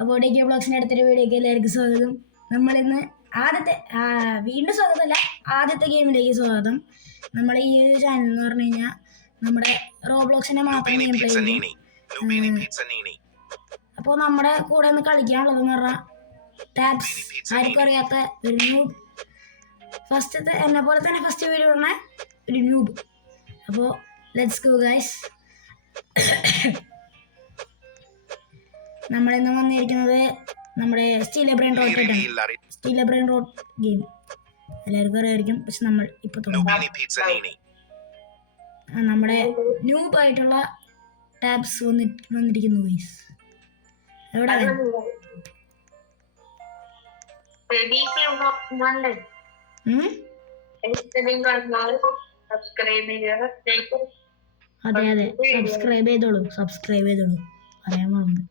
അപ്പോൾ DK Vlogsന്റെ അടുത്തൊരു വീഡിയോക്ക് എല്ലാവർക്കും സ്വാഗതം. നമ്മളിന്ന് വീണ്ടും സ്വാഗതമല്ല, ആദ്യത്തെ ഗെയിമിലേക്ക് സ്വാഗതം. നമ്മുടെ ഈ ഒരു ചാനൽ എന്ന് പറഞ്ഞു കഴിഞ്ഞാൽ നമ്മുടെ റോബ്ലോക്സിന്റെ മാത്രം ഗെയിം പ്ലേ ചെയ്യും. അപ്പോൾ നമ്മുടെ കൂടെ ഒന്ന് കളിക്കാനുള്ളതെന്ന് പറഞ്ഞാൽ ടാബ്സ്. ആർക്കും അറിയാത്ത ഒരു ന്യൂബ്, ഫസ്റ്റത്തെ എന്നെ പോലെ തന്നെ ഫസ്റ്റ് വീഡിയോ ഉള്ള ഒരു ന്യൂബ്. അപ്പോൾ ലെറ്റ്സ് ഗോ ഗൈസ്. നമ്മളിന്ന് വന്നിരിക്കുന്നത് നമ്മുടെ സ്റ്റീൽ ബ്രെയിൻ റോഡ് ഗെയിം. എല്ലാവർക്കും അറിയായിരിക്കും, പക്ഷെ നമ്മൾ ഇപ്പൊ നമ്മുടെ ന്യൂബായിട്ടുള്ള ടാബ്സ് വന്നിരിക്കുന്നു ഗൈസ്. എവിടെ അതെ അതെ, സബ്സ്ക്രൈബ് ചെയ്തോളൂ പറയാൻ പറഞ്ഞു.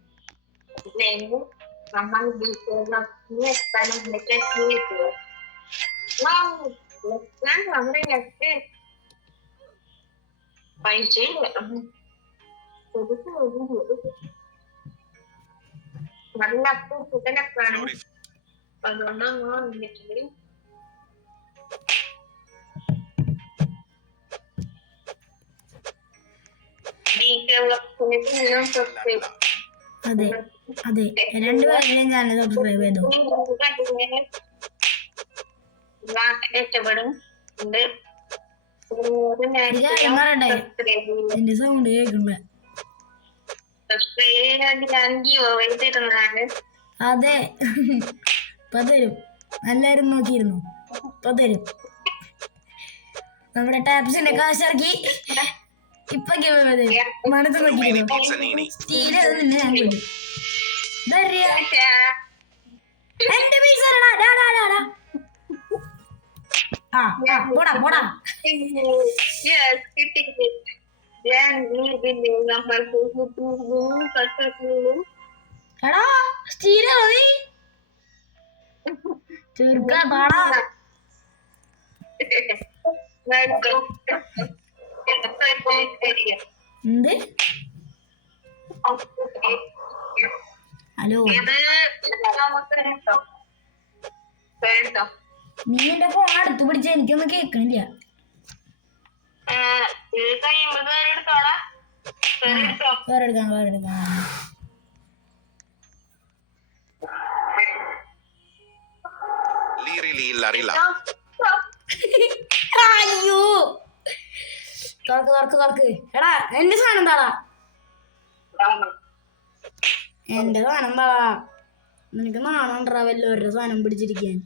അതെ അതെ, രണ്ടുപേരുടെയും ചാനൽ സബ്സ്ക്രൈബ് ചെയ്തോ. എന്റെ സൗണ്ട് കേൾക്കണ്ട. അതെ, ഇപ്പൊ തരും. എല്ലാരും നോക്കിയിരുന്നു, ഇപ്പൊ തരും. നമ്മുടെ ടാപ്സിന്റെ കാശിറക്കി ഇപ്പൊ മനസ്സ് നോക്കിയിരുന്നു. സ്റ്റീല് നിന്നെ ഞാൻ കൊല്ലും. എന്റെ പീസാടാ. പോടാ പോടാ. എടാ സ്റ്റീല് മതി ചുരുക്കാ പാടാ. എന്ത്? ഹലോ, നീ എന്റെ ഫോൺ അടുത്ത് പിടിച്ച എനിക്കൊന്നും കേക്കണില്ല. വേറെടുക്കാം. അയ്യോ, തുറക്ക്. എടാ എന്റെ സാധനം താടാ, എന്റെ സാധനം താടാ. നിനക്ക് നാണണ്ടാ വല്ലവരുടെ സാധനം പിടിച്ചിരിക്കാൻ.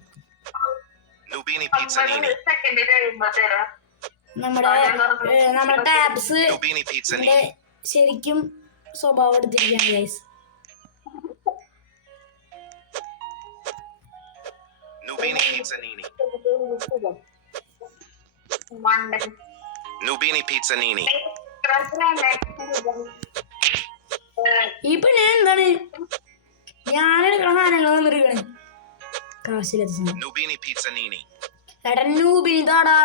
നമ്മുടെ ടാബ്സ് ശരിക്കും സ്വഭാവം എടുത്തിരിക്കുകയാണ് ഗൈസ്. ഈ പിന്നെ എന്താണ് ഞാനെടുക്കണ സാധനങ്ങൾ വന്നിരിക്കണേ കാശിലെത്തി. എടാ നൂബിനി താടാ.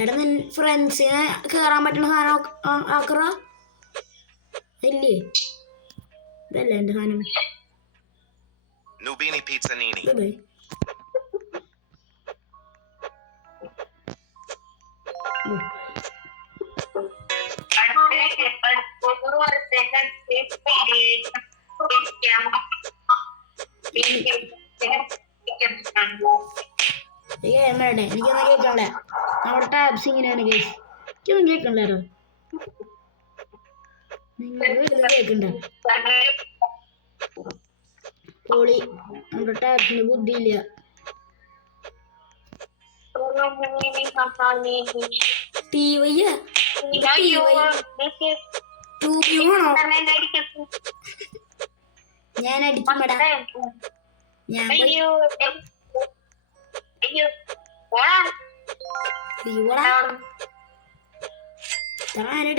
എടാ നിൻ ഫ്രണ്ട്സിനെ കേറാൻ പറ്റുന്ന സാധനം ആക്കറ ഇല്ലേ? ഇതല്ലേ എന്റെ സാധനം. എനിക്കൊന്നും കേൾക്കണ്ടേ. നമ്മുടെ ടാബ്സ് ഇങ്ങനെയാണ് ഗൈസ്. എനിക്കൊന്നും കേൾക്കണ്ടോ? നിങ്ങൾക്ക് കേൾക്കണ്ട പോളി. നമ്മുടെ ടാബ്സിന് ബുദ്ധിയില്ല. ഞാൻ അടിക്കുമ്പടാ.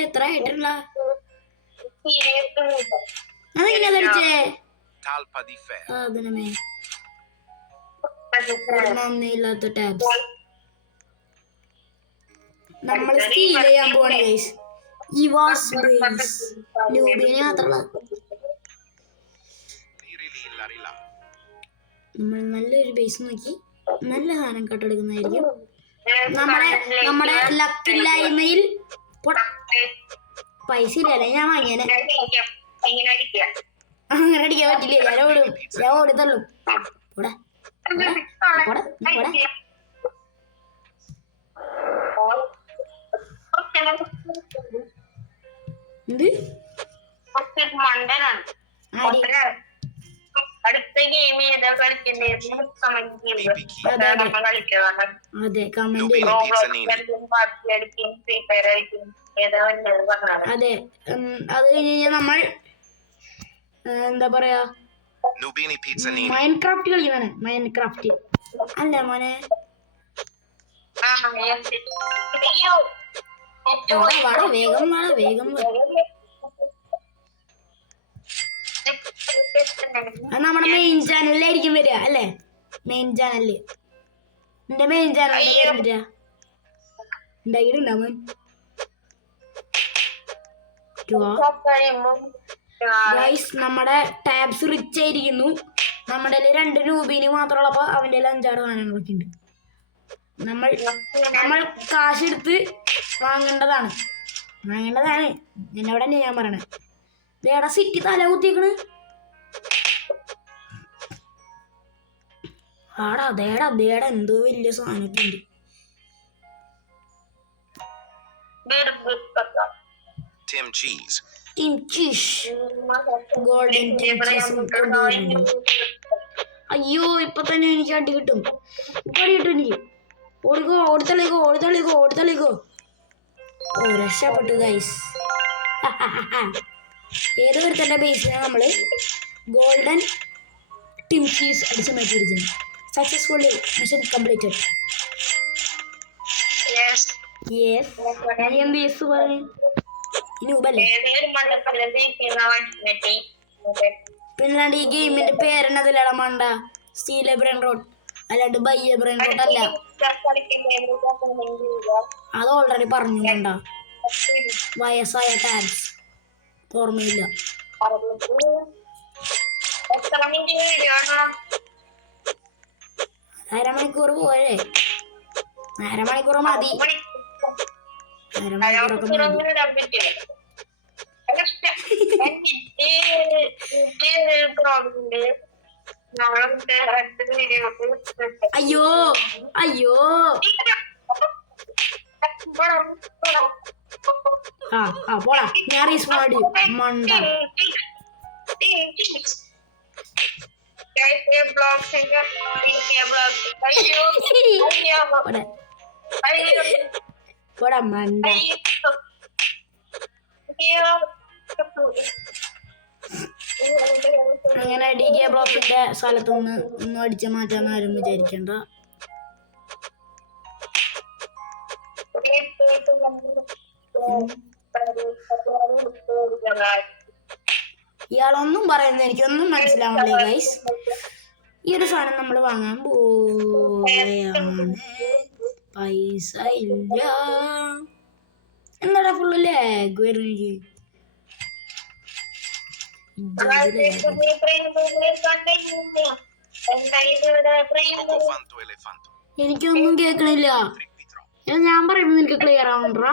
എത്ര ആയിട്ടുള്ള അതെങ്ങനെ ധരിച്ചേ? നന്ദിയില്ലാത്ത ടാബ്സ്. നമ്മൾ സ്റ്റീൽ ചെയ്യാൻ പോവാണ് ഗൈസ്. ഇവാസ് ബേസ് നൂബിനെ മാത്രമല്ല, നമ്മൾ നല്ലൊരു ബേസ് നോക്കി നല്ല സാധനം കട്ടെടുക്കുന്നതായിരിക്കും. നമ്മുടെ ലക്കില്ലായ്മയിൽ പൈസ ഇല്ലല്ലേ, ഞാൻ വാങ്ങിയേനെ. അങ്ങനെ അടിക്കാൻ പറ്റില്ല, ഞാൻ ഓടിത്തള്ളും. എന്ത് അടുത്ത ഗെയിം ഏതാ കളിക്കുന്നത്? അതെ കമന്റ് അതെ. അത് കഴിഞ്ഞ് നമ്മൾ എന്താ പറയാ, മൈൻക്രാഫ്റ്റ് കളിക്കുന്നതാണ്. മൈൻക്രാഫ്റ്റ് അല്ല മോനെ, വേഗം വേഗം. അത് നമ്മുടെ മെയിൻ ചാനലിലായിരിക്കും വരിക അല്ലേ? മെയിൻ ചാനലില്, എന്റെ മെയിൻ ചാനലിൽ ഉണ്ടാക്കിയിട്ടുണ്ടാവും. നമ്മുടെ ടാബ്സ് റിച്ച് ആയിരിക്കുന്നു. നമ്മുടെ 2 രൂപീന് മാത്രമുള്ളപ്പോ അവന്റെ 5-6 സാധനങ്ങളൊക്കെ ഉണ്ട്. നമ്മൾ കാശെടുത്ത് വാങ്ങേണ്ടതാണ്. എന്നോട് തന്നെ ഞാൻ പറയണേ. വേറെ സിറ്റി തല കുത്തിക്കണ്. ദേടാ എന്തോ വലിയ സാധനമൊക്കെ ഉണ്ട്. Tim cheese. Golden Tim cheese കൊണ്ടുവരുന്നുണ്ട്. അയ്യോ ഇപ്പൊ തന്നെ എനിക്ക് അടി കിട്ടും. എനിക്ക് ഓടിത്തള്ളിക്കോ. ഓ രക്ഷപ്പെട്ടു ഗൈസ്. ഏത് ഒരുത്തന്റെ ബേസിനെ നമ്മള് ഗോൾഡൻ ടിം ചീസ് അടിച്ചു മാറ്റിയിരിക്കുന്നു. Successfully mission completed. എന്ത് യെസ് പറഞ്ഞു? പിന്നല്ലാണ്ട് ഈ ഗെയിമിന്റെ പേരെന്നതിലാണ് മണ്ട. സ്റ്റീലെ ബ്രെയിൻ റോഡ് അല്ലാണ്ട് ബയ്യ ബ്രെയിൻ റോഡ് അല്ല. അത് ഓൾറെഡി പറഞ്ഞു മണ്ട. വയസ്സായ ടാബ്സ് ഓർമ്മയില്ല. അരമണിക്കൂർ പോരെ? അരമണിക്കൂർ മതി. അയ്യോ പോടാ, ഞാൻ റീസ്പോണ്ട് മണ്ട. പോടാ മണ്ട. അങ്ങനെ DK ബ്ലോക്കിന്റെ സ്ഥലത്തുനിന്ന് ഒന്നും അടിച്ചു മാറ്റാന്ന് ആരും വിചാരിക്കണ്ട. ഇയാളൊന്നും പറയുന്നത് എനിക്കൊന്നും മനസ്സിലാവണ്ടേ ഗൈസ്. ഈ ഒരു സാധനം നമ്മൾ വാങ്ങാൻ പോവുകയാണ്. പൈസ ഇല്ല. എന്താടാ ഫുള്ള് ലാഗ് വരുന്നത്? എനിക്കൊന്നും കേക്കണില്ല. ഞാൻ പറയുമ്പോ നിനക്ക് ക്ലിയർ ആവണ്ടാ?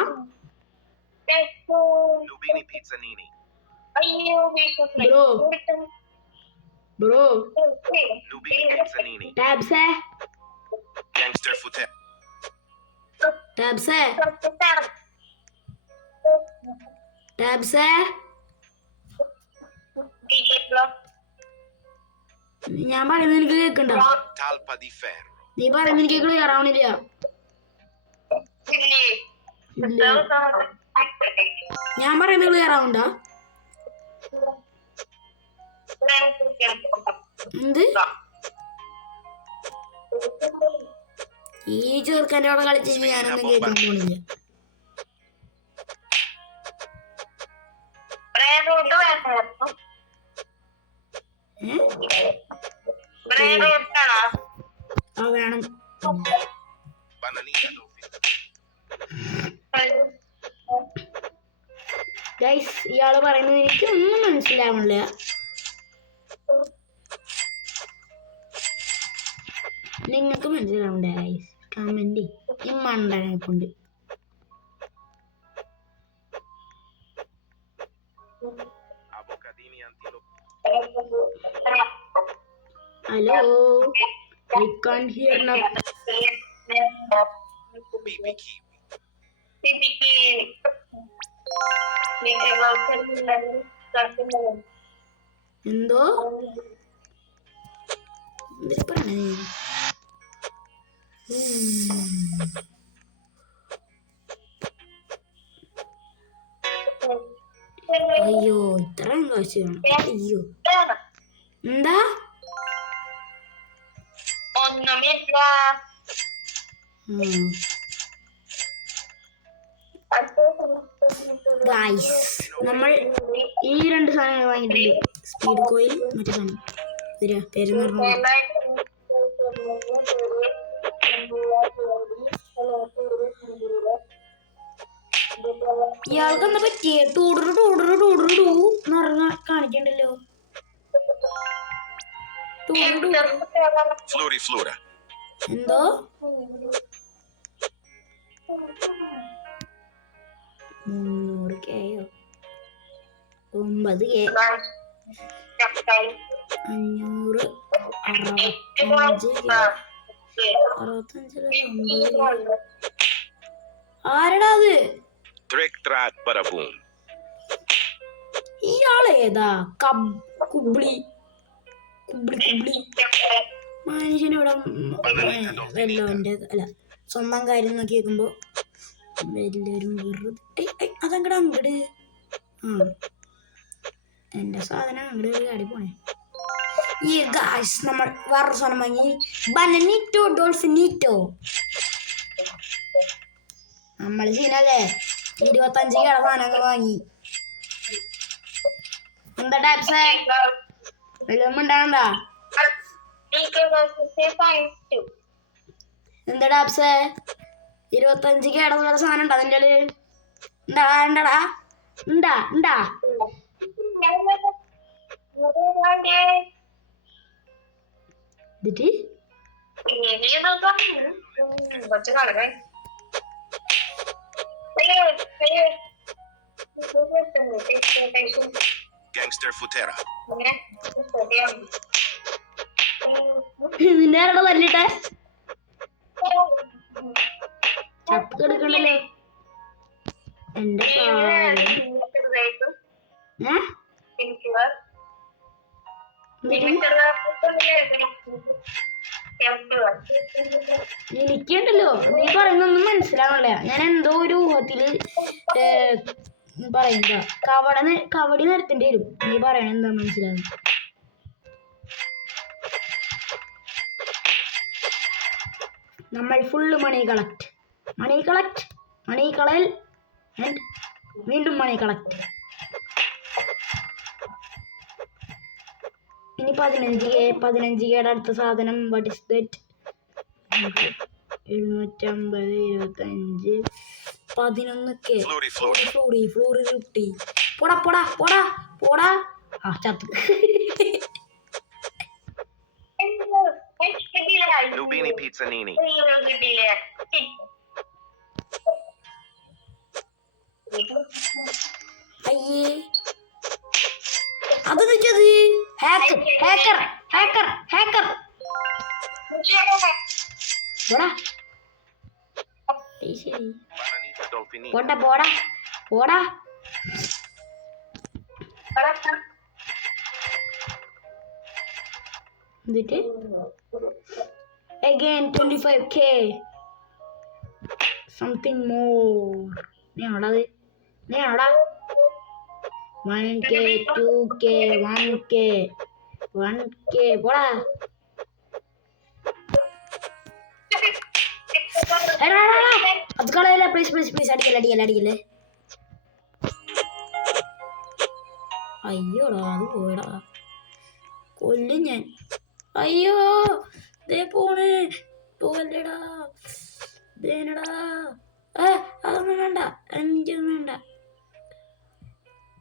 ബ്രോ ടാബ്സേ ഞാൻ പറയുന്നത് എനിക്ക് കേക്കണ്ട? നീ പറയുന്നത് എനിക്ക് ക്ലിയർ ആവണില്ല. ഞാൻ പറയുന്നത് ക്ലിയർ ആവണ്ട? എന്ത് ഈ ചെറുക്കൻ്റെ അവിടെ കളിച്ച് ഞാനൊന്നും കേൾക്കാൻ പോണില്ല. ആ വേണം. ഗൈസ് ഇയാള് പറയുന്നത് എനിക്ക് ഒന്നും മനസ്സിലാവണില്ല. നിങ്ങൾക്ക് മനസ്സിലാവണ്ടേ ഗൈസ്? കമന്റ് ഈ മണ്ടനെ കൊണ്ട്. Hello, I can't hear nothing. എന്തോ എന്തിനാ പറയണേ? അയ്യോ ഇത്രയും കാശ് വേണം. അയ്യോ എന്താ ഗൈസ് നമ്മൾ ഈ 2 സാധനങ്ങൾ വാങ്ങിയിട്ടുണ്ട്. സ്പീഡ് കോയിൽ മറ്റേ സാധനം പേരെന്ന് പറഞ്ഞു. ഇയാൾക്ക് എന്താ പറ്റിയേ? ടൂഡറു ടൂഡറു ടൂഡറു ടൂ എന്ന് പറഞ്ഞ കാണിക്കണ്ടല്ലോ. എന്തോ 300K 9K 500 65 ആരടാ അത്? ഇയാളേതാ? കുബ്ലി മനുഷ്യനിവിടെ വല്ലവൻ്റെ അല്ല സ്വന്തം കാര്യം നോക്കി കേൾക്കുമ്പോ എല്ലാവരും വെറുതെ അതങ്ങടെ അങ്ങട്. എന്റെ സാധനം അങ്ങട് കാടി പോണേ. ഈ ഗായ്സ് നമ്മൾ വേറൊരു സാധനം വാങ്ങി. ബനനീറ്റോ ഡോൾഫിനീറ്റോ. നമ്മള് സീനല്ലേ 25K സാധനങ്ങൾ വാങ്ങി. എന്താ ടാപ്സേ വെള്ളം ഉണ്ടാകണ്ട? എന്താ ടാപ്സേ 25K സാധനം ഉണ്ടോ അതിൻ്റെ? ഉണ്ടാടാ ഉണ്ടാ ഉണ്ടാ എന്നിട്ട് നിന്നെ ആരോട് തല്ലിട്ടെ? ചപ്പ് എടുക്കണ്ടല്ലോ എന്റെ എനിക്കുണ്ടല്ലോ. നീ പറയുന്നൊന്നും മനസ്സിലാവണില്ല. ഞാൻ എന്തോ ഒരു ഊഹത്തില് പറയുക. കവടി നിരത്തേണ്ടി വരും. നീ പറയണ എന്താ മനസ്സിലാവും? നമ്മൾ ഫുള്ള് മണി കളക്ട് കളയൽ ആൻഡ് വീണ്ടും മണി കളക്ട്. ഇനി 15K അടുത്ത സാധനം. What is that? 750 25 11K ഫ്ലൂറി റുട്ടി. പോടാ ആ ചത്ത്. Lubini Pizzanini. അയ്യേ അത് വെച്ചത് ഹാക്കർ പോടാ എന്നിട്ട് again 25K something more. നീ ആടാ 1K 2K 1K പോടാ. അത് കളയല്ലേ പ്ലീസ് അടിക്കല്ലേ. അയ്യോടാ അത് പോയടാ, കൊല്ലും ഞാൻ. അയ്യോ ദേ പോണ് പോവല്ലടാ ദേനടാ അതൊന്നും വേണ്ട എനിക്കൊന്നും വേണ്ട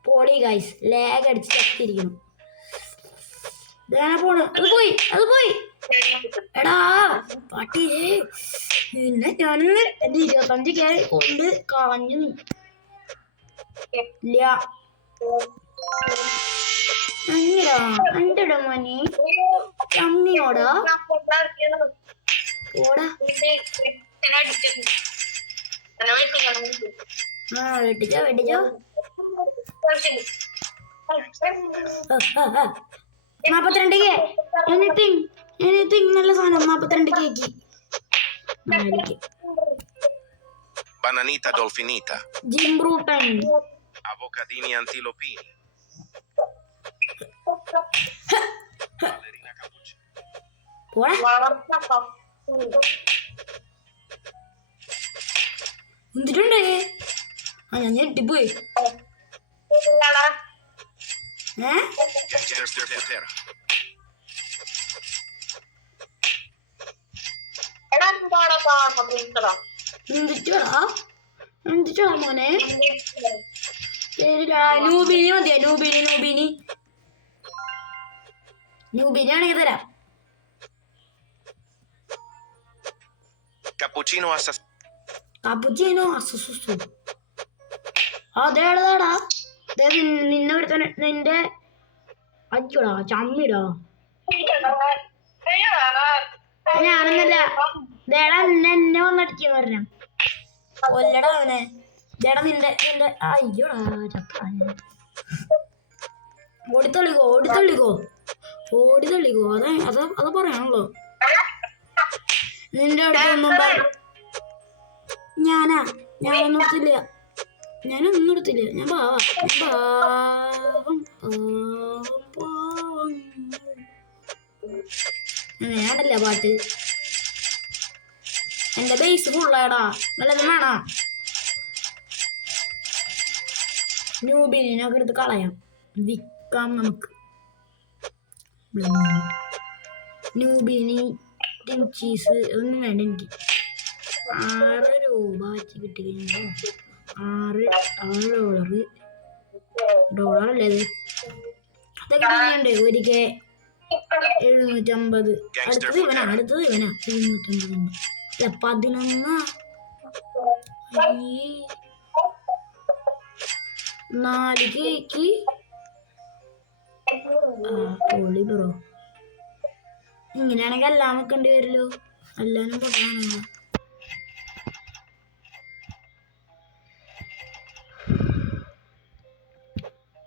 പോളി ഗൈസ് ലാഗ് അടിച്ച് ചത്തിരിക്കണം ദേന പോണ് അത് പോയി എടാ പാട്ടിയേ പിന്നെ ഞാനൊന്ന് എന്റെ 25 കയറി കൊണ്ട് കളഞ്ഞു നീ ഇല്ല അങ്ങടാ എന്റെ മോനെ ചമ്മിയോടാ ഓടാ വെട്ടിച്ചോ 42 എനിത്തിങ് നല്ല സാധനം 42 cake Bananita dolfinita. ജിംബ്രൂട്ടൻ Avocadini antilopini. Ballerina cappuccina. പോടാ എന്തിട്ടുണ്ടേ ഞാൻ ഞെട്ടിപ്പോയി Gangster Terra. എന്തിട്ടാ മോനെ നൂബിനി മതിയോ നൂബിനി ആണെങ്കിൽ തരാം Cappuccino assassino. കപ്പുച്ചീനോ അസുസു അതേടാ നിന്നെ ഒരുത്തന്നെ നിന്റെ അച്ചോടാ ചമ്മിടാ ഞാനൊന്നല്ല ദേടാ എന്നെ വന്നടിക്കുന്നു പറഞ്ഞ കൊല്ലടാ അവനെ ദേടാ നിന്റെ അയ്യോടാ ഓടിത്തള്ളിക്കോ അത് പറയാണല്ലോ നിന്റെ അടുത്തൊന്നും ഞാനൊന്നും എടുത്തില്ല ഞാൻ അങ്ങനെയാണല്ല പാട്ട് എന്റെ ബേസ് ഫുള്ളായടാ നല്ലതും വേണം ന്യൂബിനൊക്കെ എടുത്ത് കളയാം വിൽക്കാം നമുക്ക് ന്യൂബിനി ചീസ് ഒന്നും വേണ്ട എനിക്ക് 6 രൂപ വെച്ച് കിട്ടി $6 ഡോളറല്ലേ അത് അതൊക്കെ തന്നെയുണ്ട് ഒരിക്കൽ 750 അടുത്തത് ഇവനാ 750 11 4 കേക്ക് പൊളി ബ്രോ ഇങ്ങനെയാണെങ്കിൽ എല്ലാം വെക്കേണ്ടി വരുമല്ലോ എല്ലാനും പൊട്ടാണോ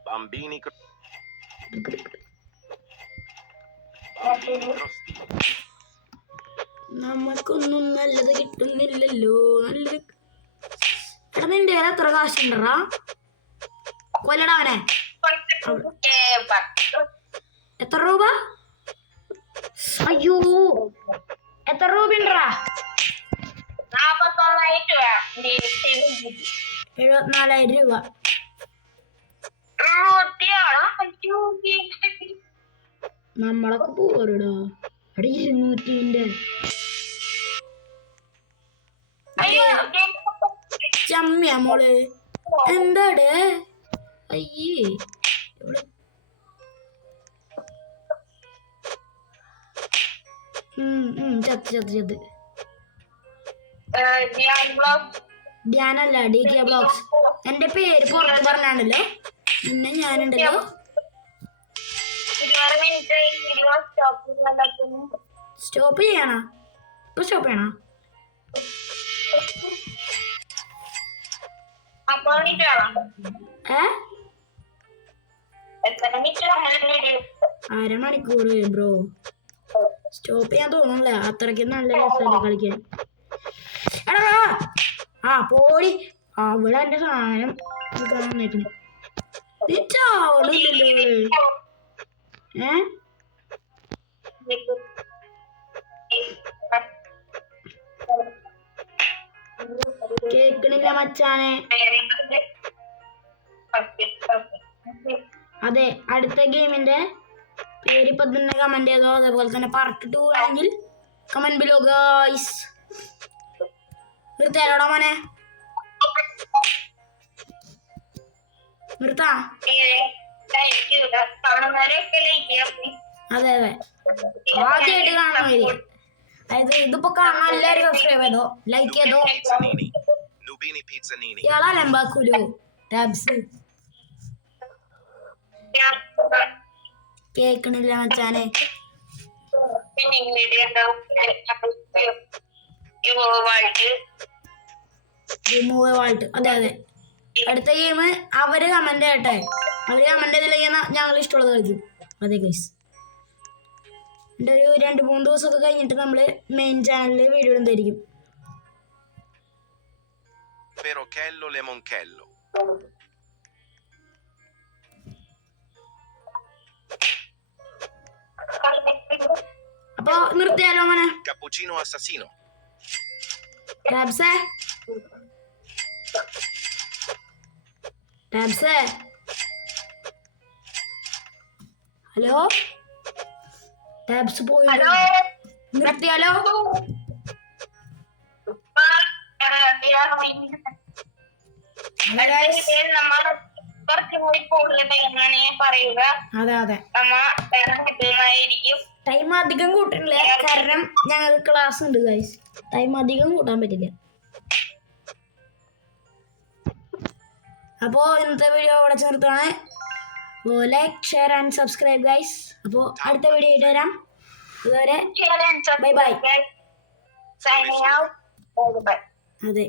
Bambini നമുക്കൊന്നും നല്ലത് കിട്ടുന്നില്ലല്ലോ നല്ലത് എടാ നിന്റെ കയ്യിൽ എത്ര കാശുണ്ടറാ കൊല്ലടാ അവനെ എത്ര രൂപ അയ്യോ എത്ര രൂപ ഉണ്ടറാ 74,000 രൂപ നമ്മളൊക്കെ പോരടാ അവിടെ 200 ചമ്മിയാ മോള് എന്താട് അയ്യേ ഇവിടെ ചത്ത് ധ്യാനല്ല DK ബ്ലോഗ്സ് എന്റെ പേര് പുറത്ത് പറഞ്ഞാണല്ലോ പിന്നെ ഞാനുണ്ടല്ലോ സ്റ്റോപ്പ് ചെയ്യണോ ഇപ്പൊ സ്റ്റോപ്പ് ചെയ്യണോ അരമണിക്കൂർ ബ്രോ സ്റ്റോപ്പ് ചെയ്യാൻ തോന്നുന്നില്ല അത്രയ്ക്ക് നല്ല രസമല്ലേ കളിക്കാൻ എടാ പോടി അവിടെ എന്റെ സാധനം വന്നേക്കണേ ചാവണില്ലല്ലോ കേക്കണില്ല മച്ചാനെ അതെ അടുത്ത ഗെയിമിന്റെ പേര് ഇപ്പൊ തന്നെ കമന്റ് ചെയ്തോ അതേപോലെ തന്നെ പാർട്ട് 2 ആണെങ്കിൽ കമന്റ് ബിലോ ഗൈസ്. നിർത്തിയാലോടാ മോനെ, നിർത്താ. അതെ അതെ, ആദ്യമായിട്ട് കാണുന്നവര്, അതായത് ഇതിപ്പോ കാണാൻ എല്ലാവരും സബ്സ്ക്രൈബ് ചെയ്തോ, ലൈക്ക് ചെയ്തോ. Pizzanini. Nubini Pizzanini. ഇയാളാ ലംബാക്കൂലോ ടാബ്സ്. കേക്കണില്ല മച്ചാനെ. റിമൂവ് വാൾട്ട്. അതെ അതെ, അടുത്ത ഗെയിം അവര് കമന്റ് ചെയ്യട്ടെ. അവര് കമന്റ് ചെയ്തില്ലെങ്കിൽ ഞങ്ങൾ ഇഷ്ടമുള്ളത് കളിക്കും. അതെ ഗൈസ്, എൻ്റെ ഒരു 2-3 ദിവസമൊക്കെ കഴിഞ്ഞിട്ട് നമ്മള് മെയിൻ ചാനലിൽ വീഡിയോ ഇടുന്നതായിരിക്കും. Perochello Lemonchello. അപ്പൊ നിർത്തിയാലോ മോനെ. Cappuccino Assassino. ടാബ്സേ, ടാബ്സേ, ഹലോ ടാബ്സ് പോയി. നിർത്തിയാലോ? അതെ അതെ, ടൈം അധികം കൂട്ടണില്ല, കാരണം ഞങ്ങൾക്ക് ക്ലാസ് ഉണ്ട് ഗൈസ്. ടൈം അധികം കൂട്ടാൻ പറ്റില്ല. അപ്പോൾ ഇന്നത്തെ വീഡിയോ ഇവിടെ ചേർത്താണ്. Like, share and subscribe guys. അപ്പോൾ അടുത്ത വീഡിയോ ആയിട്ട് വരാം. അതുവരെ ബൈ ബൈ. അതെ.